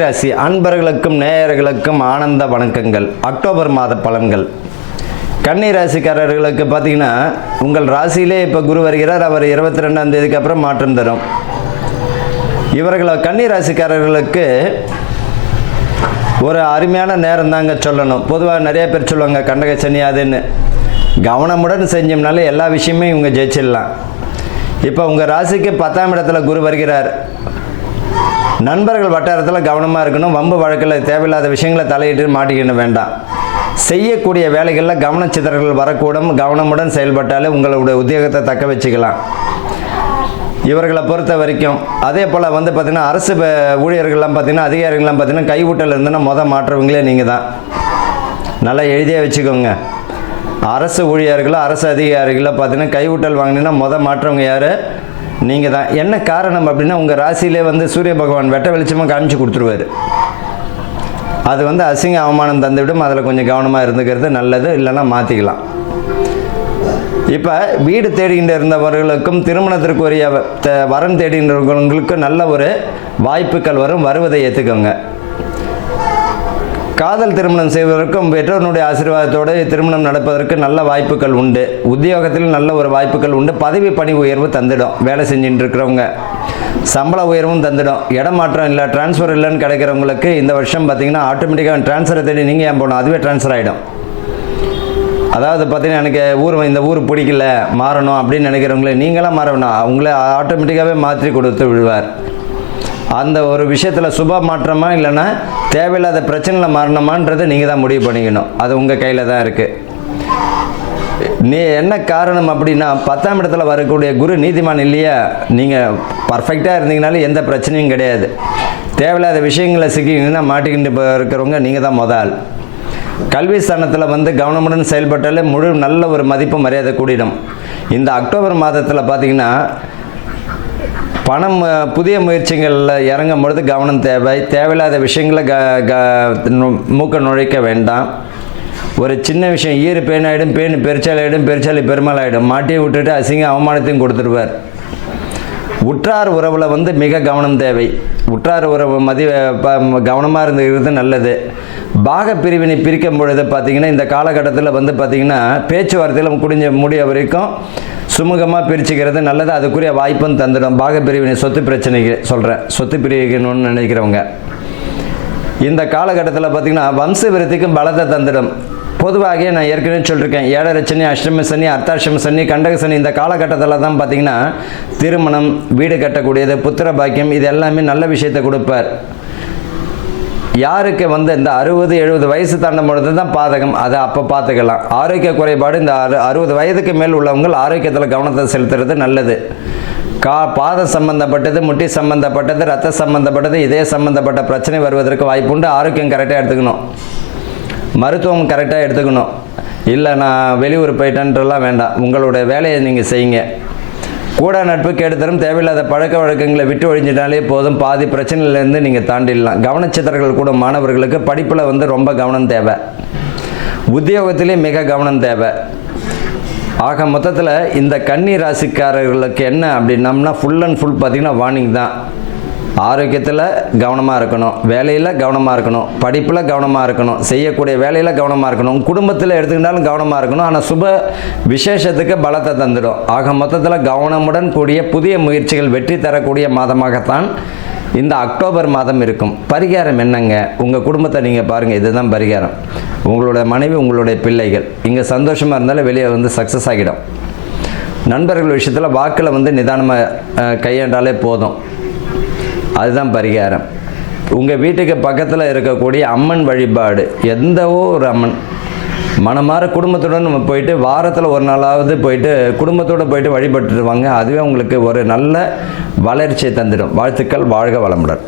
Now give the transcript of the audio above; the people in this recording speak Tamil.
ராசி அன்பர்களுக்கும் நேயர்களுக்கும் ஆனந்த வணக்கங்கள். அக்டோபர் மாத பலன்கள். கன்னிராசிக்காரர்களுக்கு பார்த்தீங்கன்னா உங்கள் ராசியிலே இப்போ குரு வருகிறார். அவர் இருபத்தி ரெண்டாம் தேதிக்கு அப்புறம் மாற்றம் தரும். இவர்களை கன்னிராசிக்காரர்களுக்கு ஒரு அருமையான நேரம் தாங்க சொல்லணும். பொதுவாக நிறைய பேர் சொல்லுவாங்க கண்டக சனி அதுன்னு கவனமுடன் செஞ்சோம்னாலே எல்லா விஷயமே இவங்க ஜெயிச்சிடலாம். இப்போ உங்கள் ராசிக்கு பத்தாம் இடத்துல குரு வருகிறார். நண்பர்கள் வட்டாரத்தில் கவனமாக இருக்கணும். வம்பு வழக்கில் தேவையில்லாத விஷயங்களை தலையிட்டு மாட்டிக்கணும் வேண்டாம். செய்யக்கூடிய வேலைகளில் கவனச்சிதறல்கள் வரக்கூடும். கவனமுடன் செயல்பட்டாலே உங்களுடைய உத்தியோகத்தை தக்க வச்சுக்கலாம். இவர்களை பொறுத்த வரைக்கும் அதே போல் வந்து பார்த்திங்கன்னா அரசு ஊழியர்கள்லாம் பார்த்திங்கன்னா அதிகாரிகள்லாம் பார்த்திங்கன்னா கைவிட்டல் இருந்துன்னா மொதல் மாற்றவங்களே நீங்கள் தான் நல்லா எழுதியே வச்சுக்கோங்க. அரசு ஊழியர்களோ அரசு அதிகாரிகளோ பார்த்தீங்கன்னா கைவிட்டல் வாங்கினீங்கன்னா மொதல் மாற்றவங்க யார்? நீங்கள் தான் என்ன காரணம் அப்படின்னா உங்கள் ராசியிலே வந்து சூரிய பகவான் வெட்ட வெளிச்சமாக காமிச்சு கொடுத்துருவாரு. அது வந்து அசிங்க அவமானம் தந்துவிடும். அதில் கொஞ்சம் கவனமாக இருந்துக்கிறது நல்லது. இல்லைன்னா மாற்றிக்கலாம் இப்போ வீடு தேடிகிட்டு இருந்தவர்களுக்கும் திருமணத்திற்கு உரிய த- வரன் தேடின்றவர்களுக்கும் நல்ல ஒரு வாய்ப்புகள் வரும். வருவதை ஏற்றுக்கோங்க காதல் திருமணம் செய்வதற்கும் பெற்றோருடைய ஆசீர்வாதத்தோடு திருமணம் நடப்பதற்கு நல்ல வாய்ப்புகள் உண்டு. உத்தியோகத்தில் நல்ல ஒரு வாய்ப்புகள் உண்டு. பதவி பணி உயர்வு தந்துடும். வேலை செஞ்சுட்டு இருக்கிறவங்க சம்பள உயர்வும் தந்துடும். இடமாற்றம் இல்லை டிரான்ஸ்ஃபர் இல்லைன்னு கிடைக்கிறவங்களுக்கு இந்த வருஷம் பார்த்தீங்கன்னா ஆட்டோமேட்டிக்காக டிரான்ஸ்ஃபரை தேடி நீங்கள் ஏன் போகணும்? அதுவே ட்ரான்ஸ்ஃபர் ஆகிடும் அதாவது பார்த்தீங்கன்னா எனக்கு ஊர் இந்த ஊர் பிடிக்கல மாறணும் அப்படின்னு நினைக்கிறவங்களே நீங்களாம் மாற வேணாம் ஆட்டோமேட்டிக்காகவே மாற்றி கொடுத்து விடுவார். அந்த ஒரு விஷயத்தில் சுப மாற்றமா இல்லைன்னா தேவையில்லாத பிரச்சனையில் மாறணுமான்றதை நீங்கள் தான் முடிவு பண்ணிக்கணும். அது உங்கள் கையில் தான் இருக்குது நீ என்ன காரணம் அப்படின்னா பத்தாம் இடத்துல வரக்கூடிய குரு நீதிமான் இல்லையா? நீங்கள் பர்ஃபெக்டாக இருந்தீங்கனாலே எந்த பிரச்சனையும் கிடையாது. தேவையில்லாத விஷயங்களை சிக்கிங்கன்னா மாட்டிக்கிட்டு இருக்கிறவங்க நீங்கள் தான் முதல் கல்வி ஸ்தானத்தில் வந்து கவனமுடன் செயல்பட்டாலே முழு நல்ல ஒரு மதிப்பு மரியாதை கூடிடும். இந்த அக்டோபர் மாதத்தில் பார்த்தீங்கன்னா பணம் புதிய முயற்சிகளில் இறங்கும் பொழுது கவனம் தேவை. தேவையில்லாத விஷயங்களை க க நு- மூக்க நுழைக்க வேண்டாம். ஒரு சின்ன விஷயம் ஈறு பேனாயிடும் பேன் பெருச்சாலாயிடும் பெருச்சாலி பெருமாளாயிடும். மாட்டியை விட்டுட்டு அசிங்க அவமானத்தையும் கொடுத்துருவார் உற்றார் உறவில் வந்து மிக கவனம் தேவை. உற்றார் உறவு மதி கவனமாக இருந்துக்கிறது நல்லது. பாக பிரிவினை பிரிக்கும் பொழுது பார்த்தீங்கன்னா இந்த காலகட்டத்தில் வந்து பார்த்திங்கன்னா பேச்சுவார்த்தையில் குடிஞ்ச முடிய வரைக்கும் சுமூகமாக பிரிச்சுக்கிறது நல்லது. அதுக்குரிய வாய்ப்பும் தந்துடும். பாகப்பிரிவினை சொத்து பிரச்சனைக்கு சொல்கிறேன் சொத்து பிரிவிக்கணும்னு நினைக்கிறவங்க. இந்த காலகட்டத்தில் பார்த்திங்கன்னா வம்ச விருத்திக்கும் பலத்தை தந்துடும். பொதுவாக நான் ஏற்கனவே சொல்லியிருக்கேன் ஏழரை சனி அஷ்டம சனி அர்த்தாஷ்டம சனி கண்டக சனி இந்த காலகட்டத்தில் தான் பார்த்திங்கன்னா திருமணம் வீடு கட்டக்கூடியது புத்திர பாக்கியம் இது எல்லாமே நல்ல விஷயத்தை கொடுப்பார். யாருக்கு வந்து இந்த அறுபது எழுபது வயசு தாண்டும் பொழுது தான் பாதகம்? அதை அப்போ பார்த்துக்கலாம். ஆரோக்கிய குறைபாடு இந்த அறு அறுபது வயதுக்கு மேல் உள்ளவங்கள் ஆரோக்கியத்தில் கவனத்தை செலுத்துறது நல்லது. கா பாத சம்பந்தப்பட்டது முட்டி சம்பந்தப்பட்டது ரத்த சம்பந்தப்பட்டது இதய சம்பந்தப்பட்ட பிரச்சனை வருவதற்கு வாய்ப்புண்டு ஆரோக்கியம் கரெக்டாக எடுத்துக்கணும். மருத்துவம் கரெக்டாக எடுத்துக்கணும். இல்லை நான் வெளியூர் போயிட்டேன்றலாம் வேண்டாம். உங்களுடைய வேலையை நீங்கள் செய்யுங்க. கூட நட்பு கெடுத்தரும் தேவையில்லாத பழக்க வழக்கங்களை விட்டு ஒழிஞ்சிட்டாலே போதும். பாதி பிரச்சனையிலேருந்து நீங்கள் தாண்டிடலாம். கவனச்சித்தர்கள் கூட மாணவர்களுக்கு படிப்பில் வந்து ரொம்ப கவனம் தேவை. உத்தியோகத்திலே மிக கவனம் தேவை. ஆக மொத்தத்தில் இந்த கன்னி ராசிக்காரர்களுக்கு என்ன அப்படின்னம்னா ஃபுல் அண்ட் ஃபுல் பார்த்திங்கன்னா வார்னிங் தான். ஆரோக்கியத்தில் கவனமாக இருக்கணும். வேலையில் கவனமாக இருக்கணும். படிப்பில் கவனமாக இருக்கணும். செய்யக்கூடிய வேலையில் கவனமாக இருக்கணும். குடும்பத்தில் எடுத்துக்கிட்டாலும் கவனமாக இருக்கணும். ஆனால் சுப விசேஷத்துக்கு பலத்தை தந்துடும். ஆக மொத்தத்தில் கவனமுடன் கூடிய புதிய முயற்சிகள் வெற்றி தரக்கூடிய மாதமாகத்தான் இந்த அக்டோபர் மாதம் இருக்கும். பரிகாரம் என்னங்க? உங்கள் குடும்பத்தை நீங்கள் பாருங்கள் இதுதான் பரிகாரம். உங்களோட மனைவி உங்களுடைய பிள்ளைகள். இங்கே சந்தோஷமாக இருந்தாலும் வெளியே வந்து சக்ஸஸ் ஆகிடும். நண்பர்கள் விஷயத்தில் வாக்கில் வந்து நிதானமாக கையாண்டாலே போதும். அதுதான் பரிகாரம். உங்கள் வீட்டுக்கு பக்கத்தில் இருக்கக்கூடிய அம்மன் வழிபாடு எந்த ஒரு அம்மன் மனமாற குடும்பத்துடன் நம்ம போயிட்டு வாரத்தில் ஒரு நாளாவது போயிட்டு குடும்பத்தோடு போயிட்டு வழிபட்டுருவாங்க அதுவே உங்களுக்கு ஒரு நல்ல வளர்ச்சியை தந்துடும். வாழ்த்துக்கள் வாழ்க வளமுடன்.